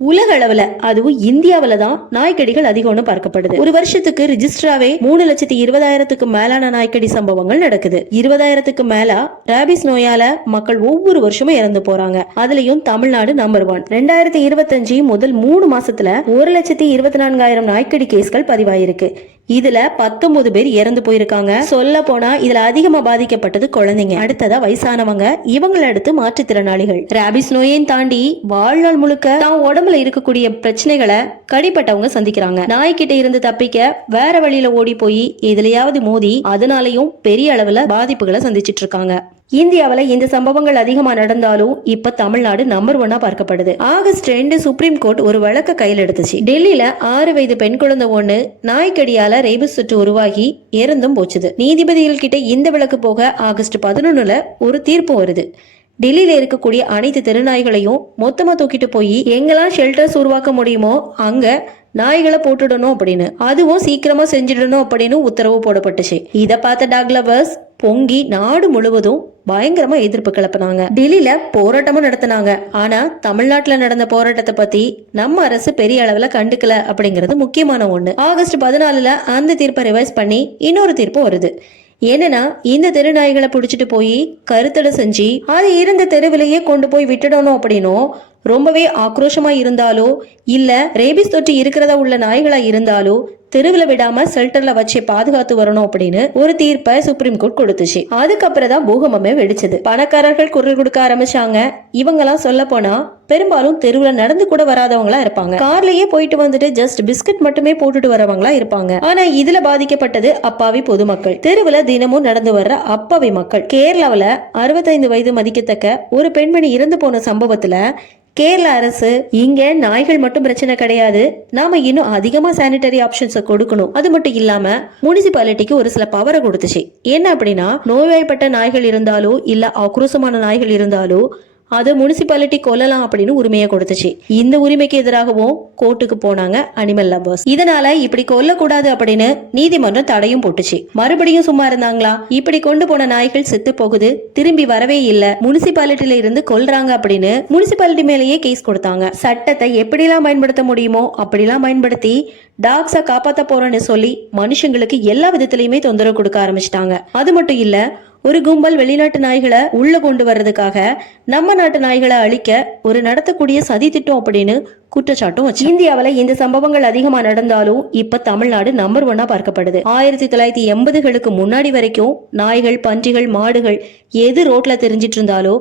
உலக அளவுல அதுவும் இந்தியாவில தான் நாய்க்கடிகள் அதிகம்னு பார்க்கப்படுது. ஒரு வருஷத்துக்கு ரிஜிஸ்டராவே 3,20,000க்கு மேலான நாய்க்கடி சம்பவங்கள் நடக்குது. 20,000க்கு மேல ராபிஸ் நோயால மக்கள் ஒவ்வொரு வருஷமும் இறந்து போறாங்க. அதுலயும் தமிழ்நாடு நம்பர் 1. 2025 முதல் 3 மாசத்துல 1,24,000 நாய்க்கடி கேஸ்கள் பதிவாயிருக்கு. இதுல 19 பேர் இறந்து போயிருக்காங்க. சொல்ல போனா இதுல அதிகமா பாதிக்கப்பட்டது குழந்தைங்க, அடுத்ததா வயசானவங்க, இவங்களை அடுத்து மாற்றுத்திறனாளிகள். ராபிஸ் நோயையும் தாண்டி வாழ்நாள் முழுக்க தான் உடம்புல இருக்கக்கூடிய பிரச்சனைகளை கடிப்பட்டவங்க சந்திக்கிறாங்க. நாய்கிட்ட இருந்து தப்பிக்க வேற வழியில ஓடி போய் எதுலயாவது மோதி அதனாலையும் பெரிய அளவுல பாதிப்புகளை சந்திச்சிட்டு இருக்காங்க. இந்தியாவில இந்த சம்பவங்கள் அதிகமா நடந்தாலும் இப்ப தமிழ்நாடு நம்பர் 1 பார்க்கப்படுது. ஆகஸ்ட் 2 சுப்ரீம் கோர்ட் ஒரு வழக்க கையில் எடுத்துச்சு. டெல்லியில 6 வயது பெண் குழந்தை ஒண்ணு நாய்க்கடியால ரேபிஸ் தொற்று உருவாகி இறந்தும் போச்சுது. நீதிபதிகள் கிட்ட இந்த வழக்கு போக ஆகஸ்ட் 11 ஒரு தீர்ப்பு வருது. டெல்லியில இருக்கக்கூடிய அனைத்து தெருநாய்களையும் மொத்தமா தூக்கிட்டு போய் எங்கெல்லாம் ஷெல்டர்ஸ் உருவாக்க முடியுமோ அங்க நாய்களை போட்டுடணும் அப்படின்னு, அதுவும் சீக்கிரமா செஞ்சிடணும் அப்படின்னு உத்தரவு போடப்பட்டுச்சு. இத பார்த்த டாக் லவர்ஸ் பொங்கி நாடு முழுவதும் பயங்கரமா எதிர்ப்பு கிளப்பினாங்க. டெல்லியில போராட்டமும் நடத்தினாங்க. ஆனா தமிழ்நாட்டுல நடந்த போராட்டத்தை பத்தி நம்ம அரசு பெரிய அளவுல கண்டுக்கல அப்படிங்கிறது முக்கியமான ஒண்ணு. ஆகஸ்ட் 14 அந்த தீர்ப்பை ரிவைஸ் பண்ணி இன்னொரு தீர்ப்பு வருது. என்னன்னா இந்த தெரு நாய்களை பிடிச்சிட்டு போய் கருத்தடை செஞ்சு அது இருந்த தெருவிலேயே கொண்டு போய் விட்டுடணும் அப்படின்னும், ரொம்பவே ஆக்ரோஷமா இருந்தாலோ இல்ல ரேபிஸ் தொற்று இருக்கிறதா உள்ள நாய்களா இருந்தாலோ தெருவில் விடாம ஷெல்டர்ல வச்சு பாதுகாத்து வரணும் அப்படின்னு ஒரு தீர்ப்பை சுப்ரீம் கோர்ட் கொடுத்துச்சு. அதுக்கப்புறம் தான் பூகம்பமே வெடிச்சது. பணக்காரர்கள் குரல் கொடுக்க ஆரம்பிச்சாங்க. இவங்கெல்லாம் சொல்ல போனா பெரும்பாலும் தெருவுல நடந்து கூட வராதவங்களா இருப்பாங்க. கார்லயே போயிட்டு வந்துட்டு ஜஸ்ட் பிஸ்கட் மட்டுமே போட்டுட்டு வரவங்களா இருப்பாங்க. ஆனா இதுல பாதிக்கப்பட்டது அப்பாவி பொதுமக்கள், தெருவுல தினமும் நடந்து வர்ற அப்பாவி மக்கள். கேரளாவில 65 வயது மதிக்கத்தக்க ஒரு பெண்மணி இறந்து போன சம்பவத்துல கேரள அரசு இங்க நாய்கள் மட்டும் பிரச்சனை கிடையாது, நாம இன்னும் அதிகமா சானிட்டரி ஆப்ஷன்ஸ் கொடுக்கணும், அது மட்டும் இல்லாம முனிசிபாலிட்டிக்கு ஒரு சில பவரை கொடுத்துச்சு. என்ன அப்படின்னா நோய்வாய்ப்பட்ட நாய்கள் இருந்தாலோ இல்ல ஆக்ரோஷமான நாய்கள் இருந்தாலோ அது முனிசிபாலிட்டி கொல்லலாம் அப்படின்னு உரிமையை கொடுத்துச்சு. இந்த உரிமைக்கு எதிராகவும் கோர்ட்டுக்கு போனாங்க அனிமல் லவர்ஸ். இதனால இப்படி கொல்லக்கூடாது அப்படின்னு நீதிமன்றம் தடையும் போட்டுச்சு. மறுபடியும் சும்மா இருந்தாங்களா? இப்படி கொண்டு போன நாய்கள் செத்து போகுது, திரும்பி வரவே இல்ல, முனிசிபாலிட்டியில இருந்து கொல்றாங்க அப்படின்னு முனிசிபாலிட்டி மேலேயே கேஸ் கொடுத்தாங்க. சட்டத்தை எப்படிலாம் பயன்படுத்த முடியுமோ அப்படிலாம் பயன்படுத்தி டாக்ஸ காப்பாத்த போறோன்னு சொல்லி மனுஷங்களுக்கு எல்லா விதத்திலயுமே தொந்தரவு கொடுக்க ஆரம்பிச்சிட்டாங்க. அது மட்டும் இல்ல, ஒரு கும்பல் வெளிநாட்டு நாய்களை உள்ள கொண்டு வர்றதுக்காக நம்ம நாட்டு நாய்களை அழிக்க ஒரு நடத்தக்கூடிய சதி திட்டம் அப்படின்னு குற்றச்சாட்டும் வச்சு. இந்தியாவில இந்த சம்பவங்கள் அதிகமா நடந்தாலும் இப்ப தமிழ்நாடு நம்பர் 1 பார்க்கப்படுது. 1980களுக்கு முன்னாடி வரைக்கும் நாய்கள், பன்றிகள், மாடுகள் எது ரோட்ல தெரிஞ்சிட்டு இருந்தாலோ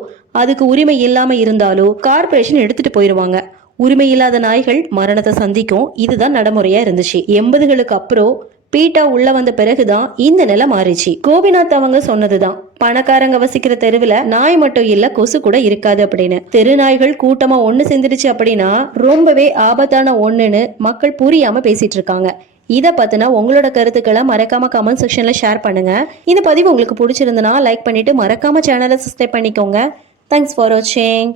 அதுக்கு உரிமை இல்லாம இருந்தாலோ கார்பரேஷன் எடுத்துட்டு போயிருவாங்க. உரிமை இல்லாத நாய்கள் மரணத்தை சந்திக்கும். இதுதான் நடைமுறையா இருந்துச்சு. 80களுக்கு அப்புறம் பீட்டா உள்ள வந்த பிறகுதான் இந்த நிலை மாறிச்சு. கோபிநாத் அவங்க சொன்னதுதான், பணக்காரங்க வசிக்கிற தெருவுல நாய் மட்டும் இல்ல கொசு கூட இருக்காது அப்படின்னு. தெரு நாய்கள் கூட்டமா ஒண்ணு சேர்ந்துருச்சு அப்படின்னா ரொம்பவே ஆபத்தான ஒண்ணுன்னு மக்கள் புரியாம பேசிட்டு இருக்காங்க. இதை பத்தினா உங்களோட கருத்துக்களை மறக்காம கமெண்ட் செக்ஷன்ல ஷேர் பண்ணுங்க. இந்த பதிவு உங்களுக்கு பிடிச்சிருந்தனா லைக் பண்ணிட்டு மறக்காம சேனலை சப்ஸ்கிரைப் பண்ணிக்கோங்க. தேங்க்ஸ் ஃபார் வாட்சிங்.